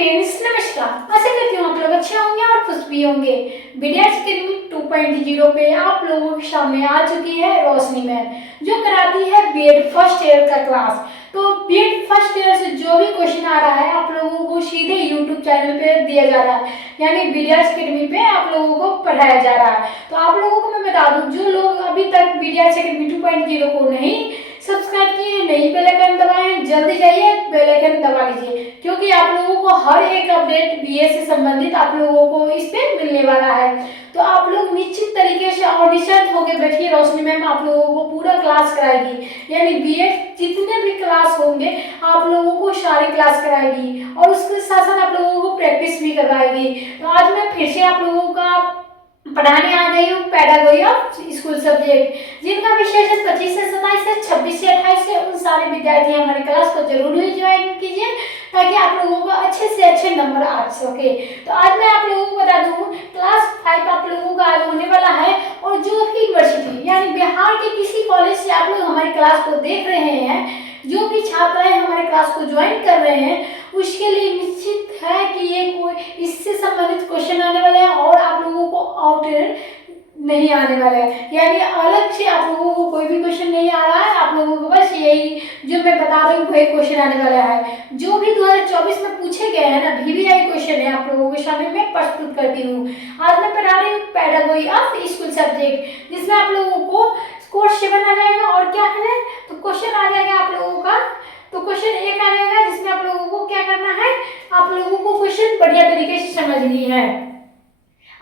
Friends, नमस्कार। आशा करती हूँ आप लोग अच्छे होंगे और खुश भी होंगे। बीडीएस अकेडमी 2.0 पे आप लोगों के सामने आ चुकी है रोशनी मैम, जो कराती है बीएड फर्स्ट ईयर का क्लास। तो बीएड फर्स्ट ईयर से जो भी क्वेश्चन आ रहा है आप लोगों को सीधे यूट्यूब चैनल पे दिया जा रहा है, यानी बीडीएस अकेडमी पे आप लोगों को पढ़ाया जा रहा है। तो आप लोगों को मैं बता दूं, जो लोग अभी तक बीडीएस अकेडमी 2.0 को नहीं सब्सक्राइब किए, नहीं बेल आइकन दबाए हैं, जल्दी जाइए बेल आइकन दबा लीजिए, क्योंकि आप लोगों को हर एक अपडेट बीए से संबंधित आप लोगों को इस पे मिलने वाला है। तो आप लोग निश्चित तरीके से और निश्चिंत होकर बैठिए, रोशनी मैम आप लोगों को पूरा क्लास कराएगी, यानी बीएड जितने भी क्लास होंगे आप लोगों को सारी क्लास कराएगी और उसके साथ साथ आप लोगों को प्रैक्टिस भी करवाएगी। तो आज मैं फिर से आप लोगों का पढ़ाने आ गई हूँ पेडागोजी ऑफ स्कूल सब्जेक्ट, जिनका विषय है 25 से 27 से 26 से 28 से। उन सारे विद्यार्थी हमारे क्लास को जरूर ही ज्वाइन कीजिए, ताकि आप लोगों को अच्छे से अच्छे नंबर आ सके। तो आज मैं आप लोगों को बता दूं, क्लास 5 आप लोगों का आज होने वाला है, और जो भी यूनिवर्सिटी यानी बिहार के किसी कॉलेज से आप लोग हमारी क्लास को देख रहे हैं, जो भी छात्राएं हमारे क्लास को ज्वाइन कर रहे हैं, उसके लिए निश्चित है कि ये कोई इससे संबंधित क्वेश्चन आने वाले हैं और आप लोगों को आउट नहीं आने वाला है, यानी अलग से आप लोगों को कोई भी क्वेश्चन नहीं आ रहा है। आप लोगों को बस यही जो मैं बता रही हूँ वही क्वेश्चन आने वाला है। जो भी 2024 में पूछे गए हैं ना, वीवीआई क्वेश्चन है, आप लोगों के सामने मैं प्रस्तुत करती हूँ। आज मैं पढ़ा रही हूँ पेडागोजी ऑफ स्कूल सब्जेक्ट, जिसमें आप लोगों को कोर्स 7 आ जाएगा और क्या है तो क्वेश्चन आ जाएगा आप लोगों का। तो क्वेश्चन 1 आ जाएगा, जिसमें आप लोगों को क्या करना है, आप लोगों को क्वेश्चन बढ़िया तरीके से समझनी है।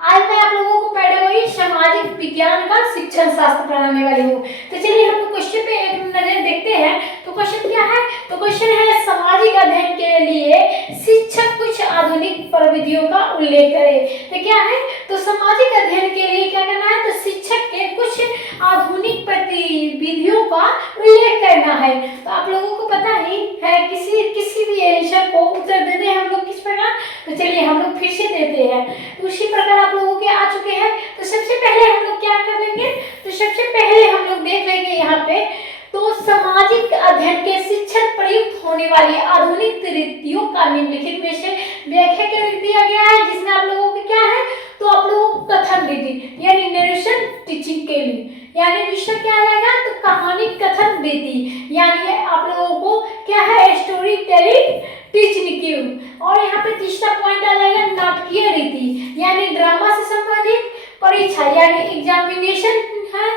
आज मैं आप लोगों को पेडागोजी सामाजिक विज्ञान का शिक्षण शास्त्र पढ़ाने वाली हूँ। तो चलिए हम क्वेश्चन पे एक नजर देखते हैं। तो क्वेश्चन क्या है, तो क्वेश्चन है सामाजिक अध्ययन के लिए शिक्षक कुछ आधुनिक प्रविधियों का उल्लेख करे। तो क्या है, तो सामाजिक अध्ययन के लिए क्या करना है, तो शिक्षक के कुछ आधुनिक प्रविधियों का उल्लेख करना है। तो आप लोगों को पता ही है, किसी भी आंसर को उत्तर देते हैं हम लोग किस प्रकार। तो चलिए हम लोग फिर से देते हैं, तो उसी प्रकार आप लोगों के आ चुके हैं। तो सबसे पहले हम लोग क्या कर लेंगे, तो सबसे पहले हम लोग देख लेंगे यहाँ पे, तो सामाजिक अध्ययन के शिक्षण प्रयुक्त होने वाली आधुनिक रीतियों का निम्नलिखित में से व्याख्या कर दिया गया है, जिसमें आप लोगों को क्या है, तो आप लोगों को कथन रीति यानी नरेशन टीचिंग के लिए, यानी विषय क्या आएगा, तो कहानी कथन रीति, यानी आप लोगों को क्या है, स्टोरी टेलिंग टीचिंग की। और यहाँ पे तीसरा पॉइंट आ जाएगा नाटकीय रीति, यानी ड्रामा से संबंधित परीक्षा यानी एग्जामिनेशन है।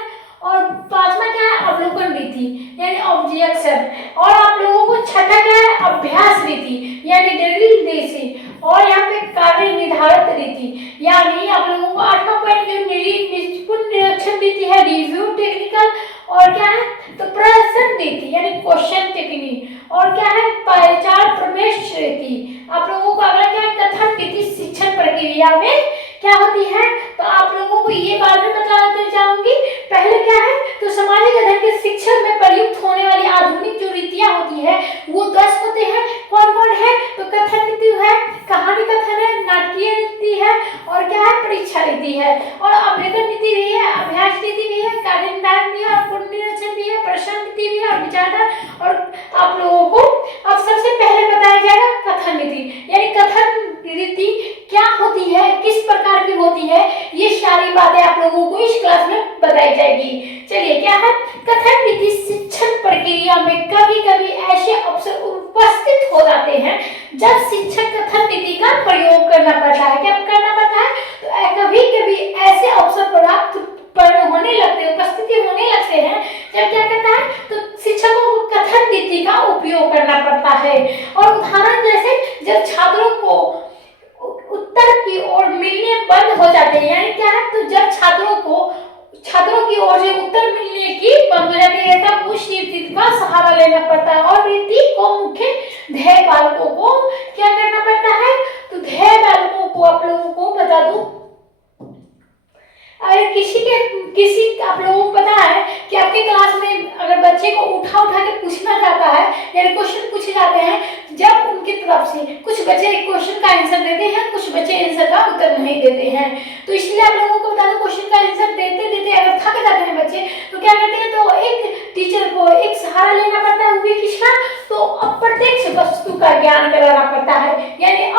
और पांचवा क्या है, अवलोकन रीति यानी ऑब्जेक्शन। और आप लोगों को छठा क्या है, अभ्यास रीति यानी ड्रिल जैसी। और यहाँ पे कार्य निर्धारित रीति, यानी आप लोगों को आठवां पॉइंट जो निपुण निरीक्षण रीति है, रिव्यू टेक्निकल। और क्या है, तो प्रश्न रीति यानी क्वेश्चन टेक्निक। और क्या है, पहचान प्रमेश रीति। आप लोगों को अगला क्या है, कथन रीति शिक्षण प्रक्रिया में क्या होती है, तो आप लोगों को ये बाद में बताते जाऊंगी। पहले क्या है, तो सामाजिक अध्ययन के शिक्षण में प्रयुक्त होने वाली आधुनिक जो रीतियां होती है वो 10 होते हैं। कौन कौन है, तो कथन रीति है, कहानी कथन है, नाटकीय रीति है, और क्या है, परीक्षा रीति है, और अवलोकन रीति भी है, अभ्यास रीति भी है, कार्य निर्धारण भी है, और पूर्ण निरीक्षण भी है, प्रश्न रीति भी है, और विचार। और आप लोगों को अब सबसे पहले बताया जाएगा कथन रीति, यानी कथन रीति क्या होती है, किस प्रकार की होती है, ये सारी बातें आप लोगों को इस क्लास में बताई जाएगी। चलिए क्या है, कथन रीति शिक्षण प्रक्रिया में कभी कभी ऐसे अवसर उपस्थित हो जाते हैं जब शिक्षक कथन रीति का प्रयोग करना पड़ता है। क्या करना पड़ता है, तो कभी कभी ऐसे अवसर प्राप्त होने लगते हैं, उपस्थिति होने लगते हैं, जब क्या करता है, तो शिक्षकों को कथन रीति का उपयोग करना पड़ता है। और उदाहरण जैसे जब छात्रों को उत्तर की ओर मिलने बंद हो जाते हैं, यानी क्या है, तो जब छात्रों की ओर से उत्तर मिलने की बंद हो जाती है, तब उस रीति का सहारा लेना पड़ता है। और रीति को मुख्य ध्येय बालकों को क्या करना पड़ता है, तो ध्येय बालकों को आप लोगों को बता दूं, अगर किसी आप लोगों को पता है कि आपके क्लास में अगर बच्चे को उठा के पूछना जाता है, यानी क्वेश्चन पूछे जाते हैं, जब उनकी तरफ से कुछ बच्चे क्वेश्चन का आंसर देते हैं, कुछ बच्चे आंसर का उत्तर नहीं देते हैं। तो इसलिए आप लोगों को बता दो, क्वेश्चन का आंसर देते देते अगर थक जाते हैं बच्चे, तो क्या करते हैं, तो एक टीचर को एक सहारा लेना पड़ता है, वो भी किसका, तो अप्रत्यक्ष वस्तु का ज्ञान कराना पड़ता है, यानी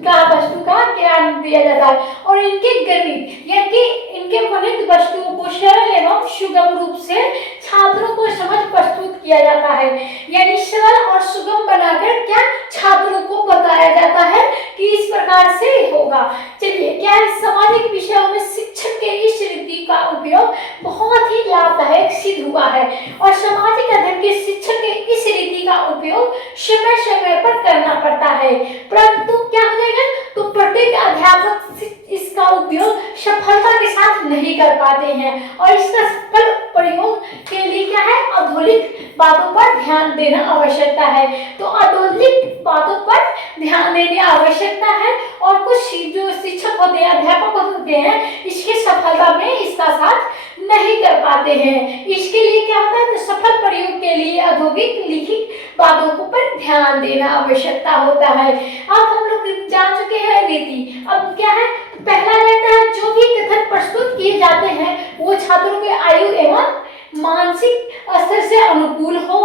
का वस्तु का ज्ञान दिया जाता है और इनके गणित यानी इनके गणित वस्तुओं को सरल एवं सुगम रूप से छात्रों को समझ प्रस्तुत किया जाता है। यानी सरल और सुगम बनाकर क्या छात्रों को बताया जाता है कि इस प्रकार से होगा। चलिए, क्या है सामाजिक विषयों में शिक्षण के इस रीति का उपयोग बहुत ही लाभदायक सिद्ध हुआ है और सामाजिक अध्ययन के शिक्षण के इस रीति का उपयोग समय समय पर करना पड़ता है, परंतु क्या हो जाएगा तो प्रत्येक अध्यापक इसका उपयोग सफलता के साथ नहीं कर पाते हैं और इसका सफल प्रयोग के लिए क्या है आधुनिक बातों पर ध्यान देना आवश्यकता है। तो आधुनिक बातों पर ध्यान देने आवश्यकता है और कुछ जो शिक्षक होते हैं अध्यापक होते हैं इसकी सफलता में इसका साथ नहीं कर पाते हैं। इसके लिए क्या होता है तो सफल प्रयोग के लिए आधुनिक लिखित बातों पर ध्यान देना आवश्यकता होता है। अब हम लोग जान चुके हैं रीति। अब क्या है पहला रहता है जो भी कथन प्रस्तुत किए जाते हैं वो छात्रों के आयु एवं मानसिक स्तर से अनुकूल हो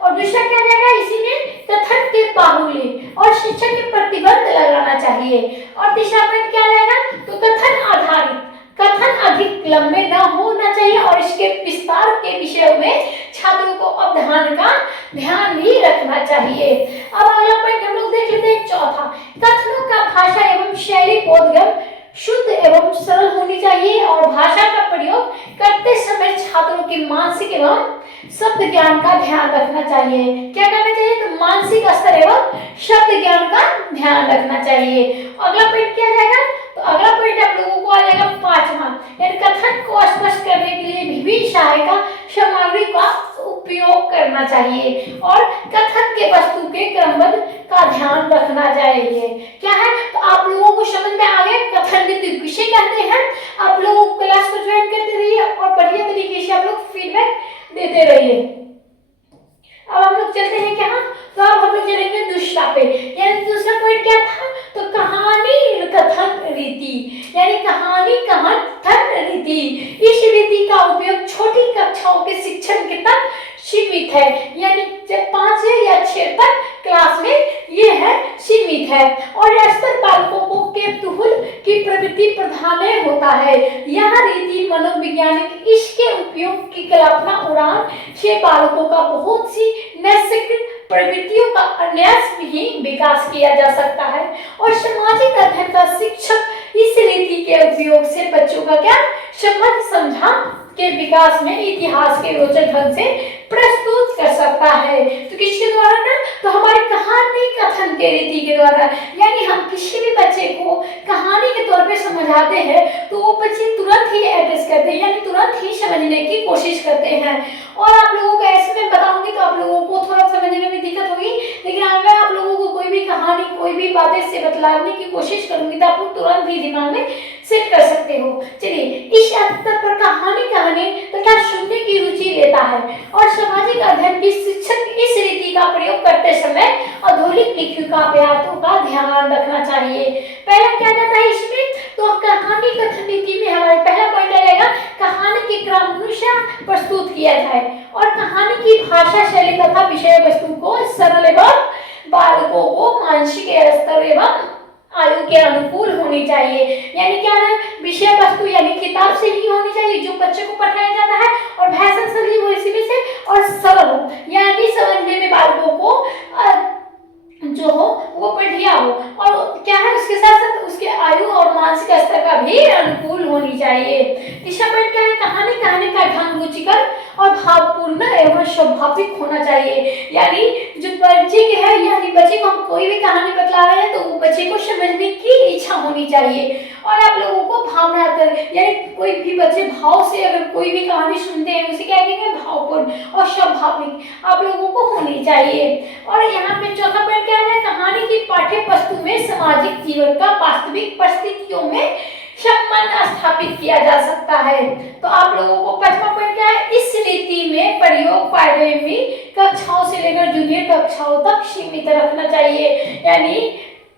और दूसरा क्या रहेगा इसी में कथन के बाहुल्य और शिक्षक के प्रतिबंध लगाना चाहिए और तीसरा पॉइंट क्या रहेगा तो कथन आधारित कथन अधिक लंबे न होना चाहिए और इसके विस्तार के विषय में छात्रों को अवधान का ध्यान भी रखना चाहिए। अब अगला पॉइंट हम लोग देख लेते हैं चौथा, कथनों का भाषा एवं शैली बोधगम्य शुद्ध एवं सरल होनी चाहिए और भाषा का प्रयोग करते समय छात्रों के मानसिक एवं शब्द ज्ञान का ध्यान रखना चाहिए। क्या करना चाहिए तो मानसिक स्तर एवं शब्द ज्ञान का ध्यान रखना चाहिए। अगला पॉइंट क्या रहेगा तो अगला पॉइंट आप लोगों को आ जाएगा पांचवा, यानी कथन को स्पष्ट करने के लिए विभिन्न सहायक सामग्री का उपयोग करना चाहिए और कथन के वस्तु के क्रमबद्ध का ध्यान रखना चाहिए। क्या है तो आप लोगों को समझ में आ गया कथन रीति किसे कहते हैं। आप लोग क्लास को ज्वाइन करते रहिए और बढ़िया तरीके से आप लोग फीडबैक देते रहिए। अब हम लोग चलते हैं क्या तो अब हम लोग चलेंगे दूसरा पे, यानी दूसरा पॉइंट क्या था तो कहानी कथन रीति, यानी कहानी कथन रीति। इस रीति का उपयोग छोटी कक्षाओं के शिक्षण के तक सीमित है, यानी 5 या 6 तक क्लास में ये है सीमित है और स्तर बालकों को कौतूहल की प्रवृत्ति प्रधान होता है। यह रीति मनोवैज्ञानिक इसके उपयोग की कल्पना उड़ान से बालकों का बहुत सी नैतिक प्रवृत्तियों का अन्यास भी विकास किया जा सकता है और सामाजिक अध्ययन का शिक्षक इस रीति के उपयोग से बच्चों का क्या समझ समझा के विकास में इतिहास के रोचक ढंग से प्रस्तुत कर सकता है। तो किसके द्वारा ना तो हमारी कहानी कथन के रीति के द्वारा, यानी हम किसी भी बच्चे को कहानी के तौर पे समझाते हैं तो वो बच्चे तुरंत ही एड्रेस करते हैं, यानी तुरंत ही समझने की कोशिश करते हैं। और आप लोगों को ऐसे में बताऊंगी तो आप लोगों को थोड़ा समझने में दिक्कत होगी, लेकिन अगर आप लोगों को कोई भी कहानी कोई भी बातें से बतलाने की कोशिश करूंगी तो आप लोग तुरंत ही दिमाग में सेट कर सकते हो। चलिए, इस स्तर पर कहानी तथा सुनने की रुचि लेता है और सामाजिक अध्ययन की शिक्षक इस रीति का प्रयोग करते समय आधुनिक लिखिका अभ्यासों का ध्यान रखना चाहिए। पहला क्या जाता है इसमें तो कहानी कथन रीति में हमारा पहला पॉइंट आ जाएगा कहानी के क्रमानुसार प्रस्तुत किया जाए और कहानी की भाषा शैली तथा विषय वस्तु को सरल एवं बालकों को मानसिक स्तर एवं आयु के अनुकूल होनी चाहिए। यानी क्या है विषय वस्तु यानी किताब से ही होनी चाहिए जो बच्चे को पढ़ाया जाता है और भाषा शैली वो इसी में से और सरल हो, यानी समझने में बालकों को जो हो वो बढ़िया हो और क्या है उसके साथ साथ उसके आयु और मानसिक स्तर का भी अनुकूल होनी चाहिए। तीसरा पॉइंट क्या है कहानी का ढंग रुचिकर और भावपूर्ण एवं स्वाभाविक होना चाहिए। यानी जो बच्चे के है यानी बच्चे को हम कोई भी कहानी बतला रहे हैं तो वो बच्चे को समझने की इच्छा होनी चाहिए और आप लोगों को भावना यानी कोई भी बच्चे भाव से अगर कोई भी कहानी सुनते हैं उसे क्या कहेंगे भावपूर्ण और स्वाभाविक आप लोगों को होनी चाहिए। और यहाँ पे चौथा पॉइंट क्या है कहानी की पाठ्य वस्तु में सामाजिक जीवन का वास्तविक परिस्थितियों में संबंध स्थापित किया जा सकता है। तो आप लोगों को पांचवा पॉइंट क्या है इस रीति में प्रयोग प्रारंभिक कक्षाओं से लेकर जूनियर कक्षाओं तक सीमित रखना चाहिए, यानी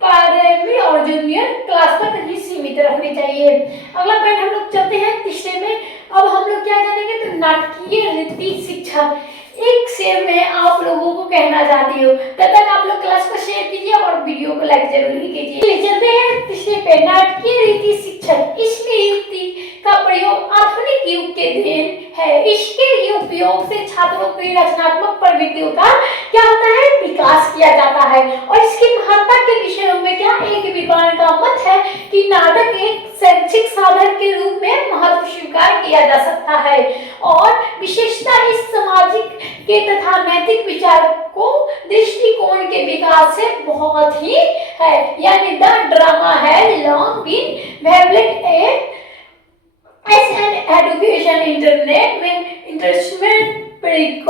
प्राइमरी और जूनियर क्लास तक ही सीमित रखनी चाहिए। अगला पॉइंट हम लोग चलते हैं तीसरे में। अब हम लोग क्या जानेंगे तो नाटकीय रीति शिक्षा। एक शेर में आप लोगों को कहना चाहती हूँ। तब तक आप लोग क्लास को शेयर कीजिए और वीडियो को लाइक जरूर कीजिए। चलते हैं तीसरे पे, नाटकीय रीति शिक्षण। इस रीति का प्रयोग आधुनिक युग के देन है। इसके उपयोग से छात्रों की रचनात्मक प्रवृत्तियों का क्या होता है, विकास किया जाता है। और इसकी महत्ता के विषयों में क्या एक विद्वान का मत है कि नाटक एक शैक्षिक साधन के रूप में महत्व स्वीकार किया जा सकता है और विशेषता इस सामाजिक के तथा नैतिक विचार को दृष्टिकोण के विकास से बहुत ही है। यानी द ड्रामा है लॉन्ग बीन वेवलेट as an education internet में investment in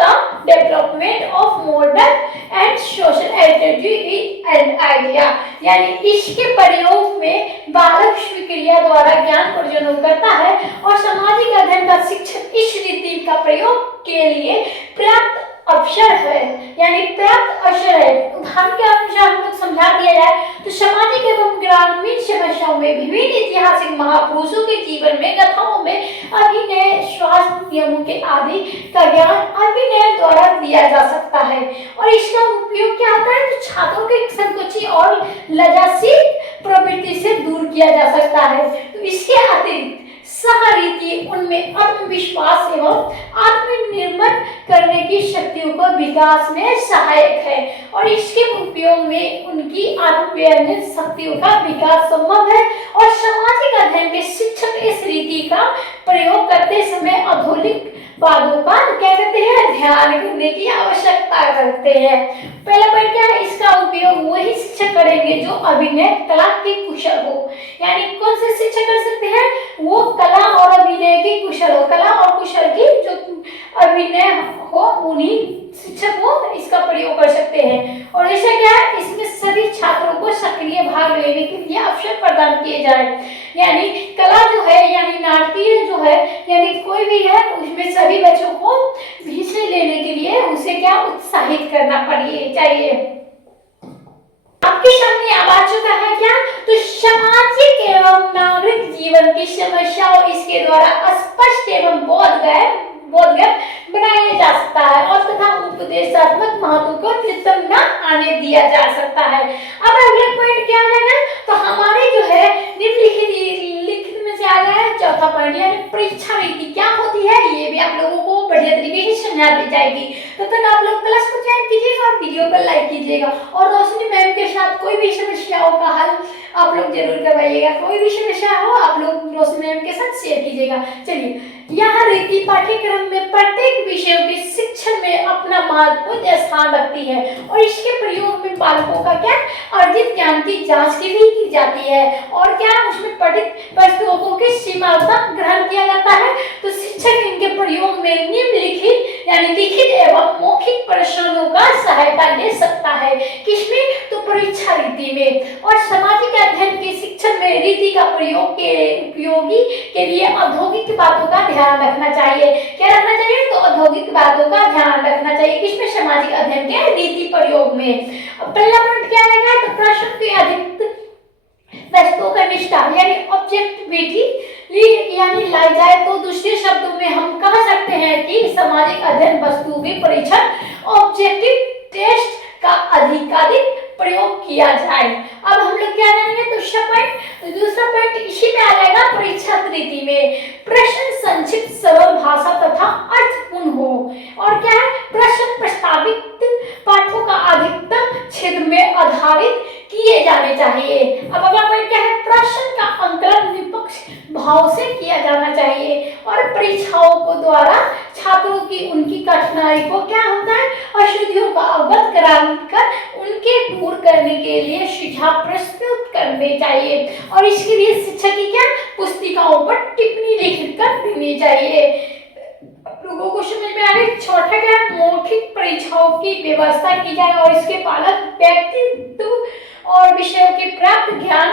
the development of modern and social attitude and idea। यानी इसके प्रयोग में बालक स्वीक्रिया द्वारा ज्ञान अर्जन करता है और सामाजिक अध्ययन का शिक्षक इस रीति का प्रयोग के लिए पर्याप्त अवसर है, यानी पर्याप्त अवसर है। उदाहरण के अनुसार हम लोग समझा दिया जाए तो सामाजिक एवं ग्रामीण समस्याओं में विभिन्न ऐतिहासिक महापुरुषों के जीवन में, कथाओं में अभिनय, स्वास्थ्य नियमों के आदि का ज्ञान अभिनय द्वारा दिया जा सकता है। और इसका उपयोग क्या होता है, तो छात्रों के संकोची और लज्जाशील प्रवृत्ति से दूर किया जा सकता है। तो इसके अतिरिक्त सहरीति उनमें आत्मविश्वास एवं आत्मनिर्भर करने की शक्तियों को विकास में सहायक है और इसके उपयोग में उनकी आत्मनिर्भर शक्तियों का विकास संभव है। और सामाजिक अध्ययन के शिक्षक इस रीति का प्रयोग करते समय आधुनिक बातों का क्या करते हैं, ध्यान करने की आवश्यकता करते हैं। पहला पॉइंट क्या है, इसका उपयोग वही शिक्षक करेंगे जो अभिनय कला के कुशल हो। यानी कौन से शिक्षक कर सकते हैं, वो कला और अभिनय की कुशल हो, कला और कुशल की जो अभिनय हो उन्हीं शिक्षक वो इसका प्रयोग कर सकते हैं। और ऐसा क्या है, इसमें सभी छात्रों को सक्रिय भाग लेने के लिए अवसर प्रदान किए जाए। यानी कला जो है, यानी नाट्य जो है, यानी कोई भी है उसमें सभी बच्चों को हिस्से लेने के लिए उसे क्या उत्साहित करना चाहिए। आपके सामने अब आ चुका है क्या, तो सामाजिक एवं नागरिक जीवन की समस्याओं इसके द्वारा स्पष्ट एवं बोधगम्य बनाया जा सकता है और तथा उपदेशात्मक महत्व को चिंतन न आने दिया जा सकता है। अब अगला पॉइंट क्या है, तो हमारे जो है निम्नलिखित में से आ गया है चौथा पॉइंट, यानी परीक्षा रीति क्या होती है, ये भी आप लोगों को बढ़िया तरीके से समझा दी जाएगी। तब तक आप लोग क्लास को ज्वाइन कीजिएगा और वीडियो को लाइक कीजिएगा और रोशनी मैम के साथ कोई भी समस्याओं का हल आप लोग जरूर करवाइएगा। कोई भी समस्या हो आप लोग रोशनी मैम के साथ शेयर कीजिएगा। चलिए, यह रीति पाठ्यक्रम में प्रत्येक विषयों के शिक्षण में अपना महत्वपूर्ण स्थान रखती है और इसके प्रयोग में बालकों का क्या अर्जित ज्ञान की जांच की भी की जाती है और क्या उसमें पठित वस्तुओं की सीमा तक ग्रहण किया जाता है। तो शिक्षक इनके प्रयोग में निम्नलिखित यानी लिखित एवं मौखिक प्रश्नों का सहायता ले सकता है। किसमें, तो परीक्षा रीति में। और सामाजिक अध्ययन के शिक्षण में रीति का प्रयोग के उपयोगी के लिए औद्योगिक बातों का ध्यान रखना चाहिए। क्या रखना चाहिए, तो औद्योगिक बातों का ध्यान रखना चाहिए। किसमें, सामाजिक अध्ययन के रीति प्रयोग में। पहला पॉइंट क्या रहेगा, तो प्रश्न के अधिक वस्तुओं का निष्ठा यानी ऑब्जेक्टिविटी यानी लाई जाए तो दूसरे शब्दों में हम कह सकते हैं कि सामाजिक अध्ययन वस्तुओं के परीक्षण ऑब्जेक्टिव टेस्ट का अधिकाधिक प्रयोग किया जाए। अब हम लोग क्या जानेंगे, दूसरा पॉइंट इसी में आ जाएगा परीक्षा रीति में। प्रश्न संक्षिप्त सरल भाषा तथा अर्थपूर्ण हो और क्या है, प्रश्न प्रस्तावित पाठों का अधिकतम क्षेत्र में आधारित किए जाने चाहिए। अब अगला पॉइंट क्या है, प्रश्न का अंकलन निष्पक्ष भाव से किया जाना चाहिए और परीक्षाओं को द्वारा छात्रों की उनकी कठिनाई को क्या होता है, अशुद्धियों का अवगत कराकर उनके दूर करने के लिए सुझाव प्रस्तुत करने चाहिए और इसके लिए शिक्षक की क्या पुस्तिकाओं पर टिप्पणी लिख कर देनी चाहिए। लोगों को समझ में आ गई। चौथा क्या, मौखिक परीक्षाओं की व्यवस्था की जाए और इसके पालन व्यक्तित्व और विषयों के प्राप्त ज्ञान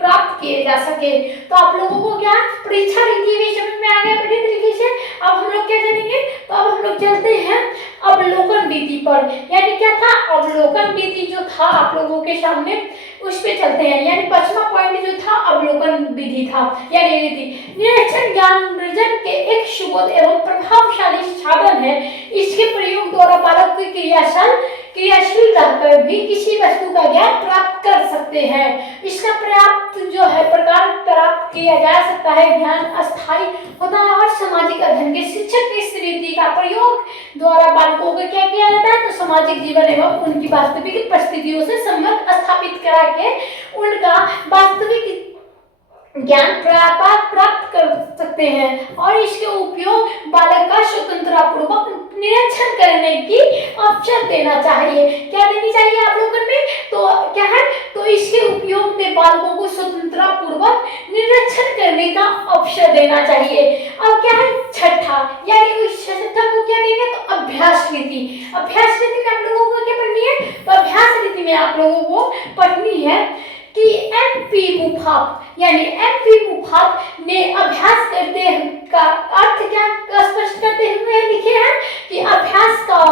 प्राप्त किए जा सके। तो आप लोगों को क्या परीक्षा रीति भी समझ में आ गया बढ़िया तरीके से। अब हम लोग क्या करेंगे, तो अब हम लोग चलते हैं अवलोकन रीति पर। यानी क्या था, अवलोकन रीति जो था आप लोगों के सामने, उस पे चलते हैं। यानी 5वां पॉइंट जो था अवलोकन विधि था, यानी रीति। निरीक्षण ज्ञान अर्जन के एक सुबोध एवं प्रभावशाली साधन है। इसके प्रयोग द्वारा बालक को क्रियाशील रहकर भी किसी वस्तु का ज्ञान प्राप्त कर सकते हैं। इसका पर्याप्त जो है प्रकार प्राप्त किया जा सकता है। ज्ञान अस्थायी होता है और सामाजिक अध्ययन के शिक्षक की इस रीति का प्रयोग द्वारा बालकों को क्या किया जाता है, तो सामाजिक जीवन एवं उनकी वास्तविक परिस्थितियों से संबंध स्थापित करा के उनका वास्तविक ज्ञान प्राप्त कर सकते हैं। और इसके उपयोग बालक का स्वतंत्रता पूर्वक निरीक्षण करने की अवसर देना चाहिए। क्या देनी चाहिए आप लोगों में, तो क्या है, तो इसके उपयोग में बालकों को स्वतंत्रता पूर्वक निरीक्षण करने का अवसर देना चाहिए। अब क्या है छठा, यानी उस छठा को क्या कहेंगे, तो अभ्यास रीति। अभ्यास रीति में आप लोगों को क्या पढ़नी है, तो अभ्यास रीति में आप लोगों को पढ़नी है कि एम.पी. मुफात, यानी एम.पी. मुफात ने अभ्यास करते का अर्थ क्या स्पष्ट करते हुए लिखे हैं कि अभ्यास का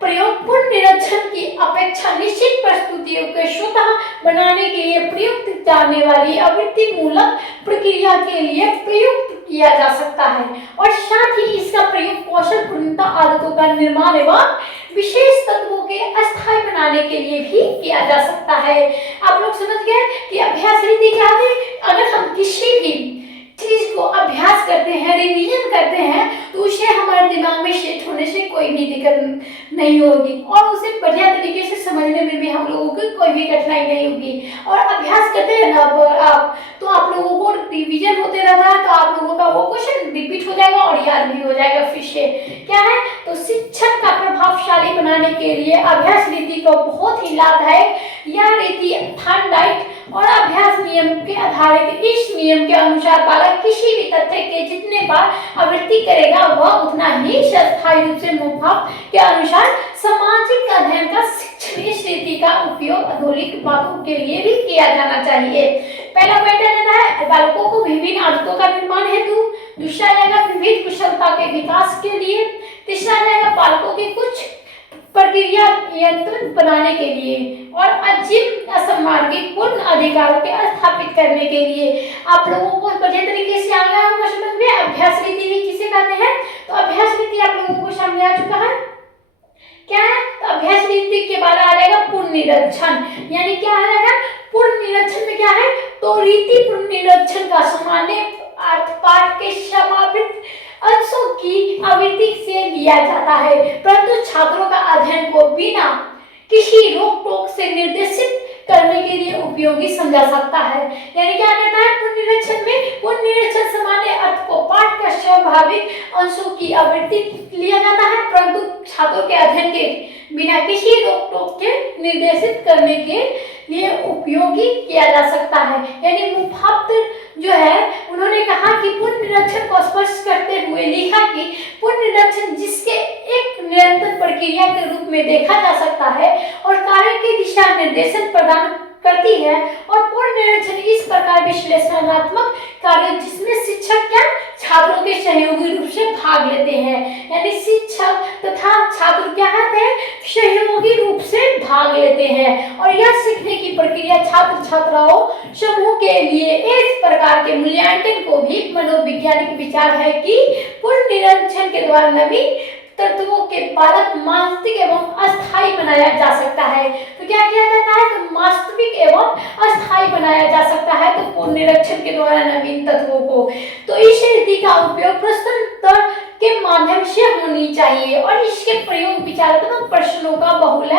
प्रयोग पूर्ण निरीक्षण की अपेक्षा निश्चित प्रस्तुतियों के स्वतः बनाने के लिए प्रयुक्त जाने वाली आवृत्ति मूलक प्रक्रिया के लिए प्रयुक्त किया जा सकता है। और साथ ही इसका प्रयोग कौशल पूर्णता आदतों का निर्माण एवं विशेष तत्वों के अस्थायी बनाने के लिए भी किया जा सकता है। आप लोग समझ गए कि अभ्यास रीति क्या है। अगर हम किसी भी चीज को अभ्यास करते हैं, रिवीजन करते हैं, तो उसे हमारे दिमाग में सेट होने से कोई भी दिक्कत नहीं होगी और उसे बढ़िया तरीके से समझने में भी हम लोगों को कोई भी कठिनाई नहीं होगी। और अभ्यास करते हैं ना आप, तो आप लोगों को रिवीजन होते रहता है, तो आप लोगों का वो क्वेश्चन रिपीट हो जाएगा और याद भी हो जाएगा फिर से। क्या है, तो शिक्षण का प्रभावशाली बनाने के लिए अभ्यास रीति को बहुत ही लाभदायक यह रीति थॉर्नडाइक और अभ्यास नियम के आधारित इस नियम के अनुसार बालक किसी भी तथ्य के जितने बार आवृत्ति करेगा वह उतना ही स्थायी रूप से मुफात के अनुसार सामाजिक अध्ययन का शिक्षण इस रीति का उपयोग आधुनिक बातों के लिए भी किया जाना चाहिए। पहला पॉइंट रहता है बालकों को विभिन्न आदतों का निर्माण हेतु, दूसरा रहेगा विविध कुशलता के विकास के लिए, तीसरा रहेगा बालकों के कुछ प्रक्रिया नियंत्रण बनाने के लिए और अजीब असमार्गिक पूर्ण अधिकारों के स्थापित करने के लिए। आप लोगों को बढ़िया तरीके से आ गया होगा समझ में। अभ्यास रीति भी किसे कहते हैं, तो अभ्यास रीति आप लोगों को सामने आ चुका है। क्या है, तो अभ्यास रीति के बाद आ जाएगा पूर्ण निरीक्षण। यानी क्या आएगा, पूर्ण निरीक्षण में क्या है, तो रीति पूर्ण निरीक्षण का सामान्य अर्थ पाठ के समापित अंशों की आवृत्ति से लिया जाता है, परंतु छात्रों का अध्ययन को बिना किसी रोक टोक से निर्देशित करने के लिए उपयोगी समझा सकता है। यानी क्या कहता है, पूर्ण निरीक्षण में पूर्ण निरीक्षण सामान्य अर्थ को पाठ का स्वाभाविक अंशों की आवृत्ति लिया जाता है, परंतु छात्रों के अध्ययन के बिना किसी रोक टोक के निर्देशित करने के लिए उपयोगी किया जा सकता है। यानी मुफात जो है उन्होंने कहा कि पूर्ण निरीक्षण को स्पष्ट करते हुए लिखा कि पूर्ण निरीक्षण जिसके एक निरंतर प्रक्रिया के रूप में देखा जा सकता है और कार्य के दिशा निर्देशन प्रदान करती है, और पूर्ण निरीक्षण इस प्रकार विश्लेषणात्मक कार्य जिसमें शिक्षक क्या छात्रों के सहयोगी रूप से भाग लेते हैं। यानी शिक्षक तथा छात्र क्या कहते हैं, सहयोगी रूप से भाग लेते हैं और यह सीखने की प्रक्रिया छात्र छात्राओं समूह के लिए इस प्रकार के मूल्यांकन को भी मनोवैज्ञानिक विचार है कि पूर्ण निरीक्षण के द्वारा नवीन तत्वों के बालक वास्तविक एवं अस्थायी बनाया जा सकता है। तो क्या किया जाता है, तो वास्तविक एवं अस्थायी बनाया जा सकता है, तो पूर्ण निरीक्षण के द्वारा नवीन तत्वों को। तो इस रीति का उपयोग प्रश्नोत्तर के माध्यम से होनी चाहिए और इसके प्रयोग विचारात्मक प्रश्नों का बहुल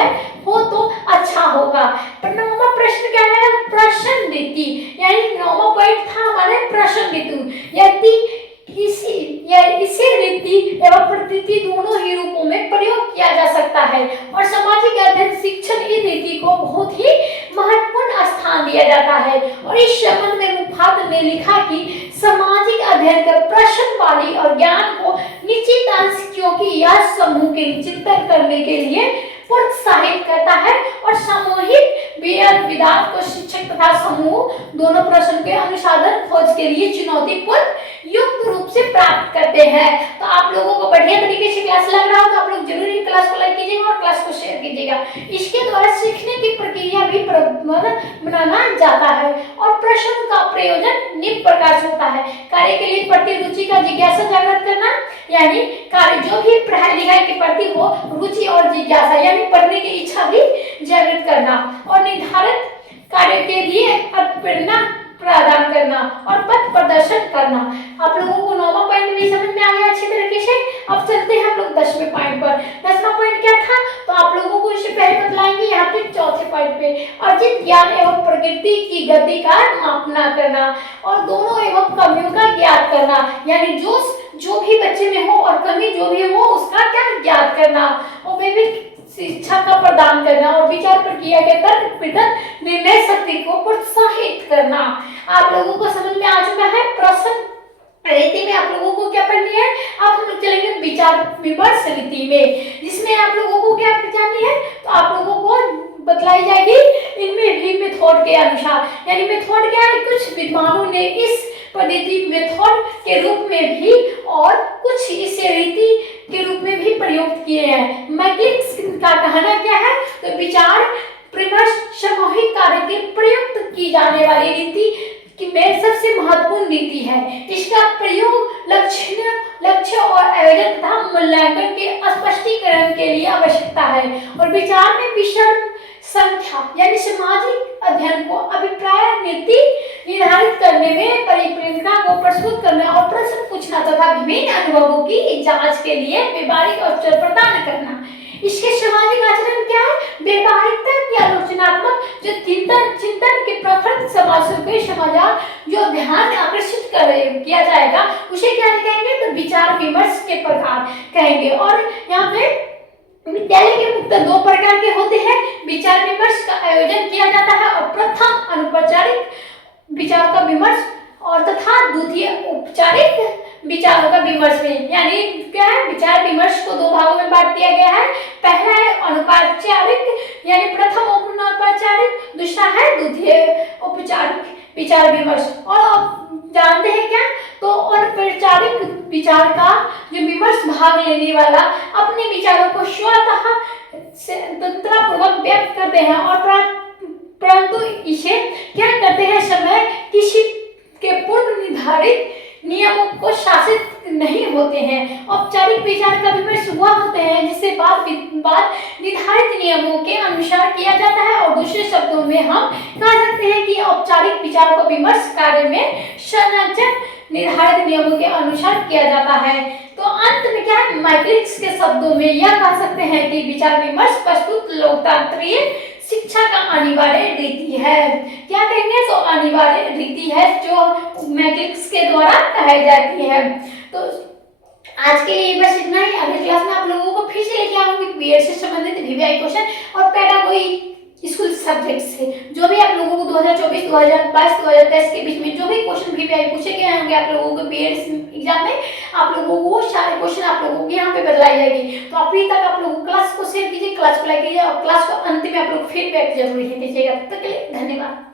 हो तो अच्छा होगा। नौवां प्रश्न क्या है, प्रश्न रीति। यानी नौवां पॉइंट था हमारे प्रश्न रीति। यदि इसी रीति एवं प्रतीति दोनों ही रूपों में प्रयोग किया जा सकता है और सामाजिक अध्ययन शिक्षण इस रीति को बहुत ही महत्वपूर्ण स्थान दिया जाता है। और इस संबंध में मुफात ने लिखा कि सामाजिक अध्ययन कर प्रश्न वाली और ज्ञान को निश्चित अंशों की यह समूह के चिंतन करने के लिए प्रोत्साहित करता है और सामूहिक विधान को शिक्षक तथा समूह दोनों प्रश्न के अनुसाधन खोज के लिए चुनौतीपूर्ण युक्त रूप से प्राप्त करते हैं। तो आप लोगों को बढ़िया तरीके से क्लास लग रहा हो तो आप लोग जरूर क्लास को लाइक कीजिएगा और क्लास को शेयर कीजिएगा। इसके द्वारा सीखने की प्रक्रिया भी बनाना जाता है और प्रश्न का प्रयोजन निम्न प्रकार से होता है। कार्य के लिए प्रति रुचि का जिज्ञासा जागृत करना, यानी कार्य जो भी पढ़ाई लिखाई के प्रति हो रुचि और जिज्ञासा यानी पढ़ने की इच्छा भी जागृत करना और निर्धारित कार्य के लिए प्रेरणा प्रदान करना और पथ प्रदर्शन करना। आप लोगों को 9वां पॉइंट भी समझ में आ गया अच्छी तरीके से। अब चलते हैं हम लोग 10वें पॉइंट पर। 10वां पॉइंट क्या था तो आप लोगों को इससे पहले बतलाएंगे यहाँ पे चौथे पॉइंट पे, अर्जित ज्ञान एवं प्रकृति की गति का मापना करना और दोनों एवं कमियों का ज्ञात करना, यानी जो भी बच्चे में हो और कमी जो भी हो उसका क्या ज्ञात करना और विविध शिक्षा का प्रदान करना और विचार प्रक्रिया के तर्क वितर्क निर्णय शक्ति को प्रोत्साहित करना। आप लोगों को समझ में आ चुका है। प्रश्न रीति में आप लोगों को क्या पढ़नी है, अब हम लोग चलेंगे विचार विमर्श रीति में, जिसमें आप लोगों को क्या जाननी है तो आप लोगों को बतलाई जाएगी इनमें भी मेथड के अनुसार, यानी मेथड क्या है, कुछ विद्वानों ने इस पद्धति मेथड के रूप में भी और कुछ इसे रीति के रूप में भी प्रयोग किए हैं। मैक्लिक्स का कहना क्या है तो विचार विमर्श सामूहिक कार्य के प्रयुक्त की जाने वाली रीति की में सबसे महत्वपूर्ण रीति है। इसका प्रयोग लक्ष्य और आयोजन तथा मूल्यांकन के स्पष्टीकरण के लिए आवश्यकता है और विचार में विषम संख्या यानी सामाजिक अध्ययन को अभिप्राय नीति निर्धारित करने में परिप्रेरणा को प्रस्तुत करना और प्रश्न पूछना तथा विभिन्न अनुभवों की जांच के लिए व्यवहारिक अवसर प्रदान करना। इसके सामाजिक आचरण क्या है, व्यवहारिकता की आलोचनात्मक जो चिंतन के प्रखर समाजों के समाचार जो ध्यान आकर्षित किया जाएगा उसे क्या कहेंगे तो विचार विमर्श के प्रकार कहेंगे। और यहाँ पे विद्यालय के मुख्य 2 प्रकार के होते हैं, विचार विमर्श का आयोजन किया जाता है और प्रथम अनौपचारिक विचार का विमर्श और तथा द्वितीय औपचारिक विचारों का विमर्श में, यानी क्या है विचार विमर्श को 2 भागों में बांट दिया गया है। पहला है अनौपचारिक यानी प्रथम अनौपचारिक, दूसरा है द्वितीय औपचारिक विचार विमर्श। और आप जानते हैं क्या तो अनौपचारिक विचार का जो विमर्श भाग लेने वाला अपने विचारों को स्वतः स्वतंत्रतापूर्वक व्यक्त करते हैं और परंतु इसे क्या करते हैं समय किसी के पूर्व निर्धारित नियमों को शासित नहीं होते हैं। औपचारिक विचार का विमर्श हुआ होते हैं जिसे बाद निर्धारित नियमों के अनुसार किया जाता है और दूसरे शब्दों में हम कह सकते हैं कि औपचारिक विचार का विमर्श कार्य में संरचन निर्धारित नियमों के अनुसार किया जाता है। तो अंत में क्या है मैक्लिक्स के शब्दों में यह कह सकते हैं कि विचार विमर्श प्रस्तुत लोकतांत्रिक शिक्षा का अनिवार्य रीति है। क्या कहेंगे तो अनिवार्य रीति है जो मैक्लिक्स के द्वारा कही जाती है। तो आज के लिए बस इतना ही। अगले क्लास में आप लोगों को फिर से लेके आऊंगी बीएड से संबंधित वीवीआई क्वेश्चन और पेडागोजी स्कूल सब्जेक्ट से जो भी आप लोगों को 2024 2022 2023 के बीच में जो भी क्वेश्चन वीवीआई पूछे गए होंगे आप लोगों को बीएड एग्जाम में, आप लोगों को वो सारे क्वेश्चन आप लोगों के यहाँ पे बदलाई जाएगी। तो अभी तक आप लोगों क्लास को शेयर कीजिए, क्लास को लाइक कीजिए और क्लास को अंत में आप लोग फीडबैक जरूर दीजिएगा। तब तक के लिए धन्यवाद।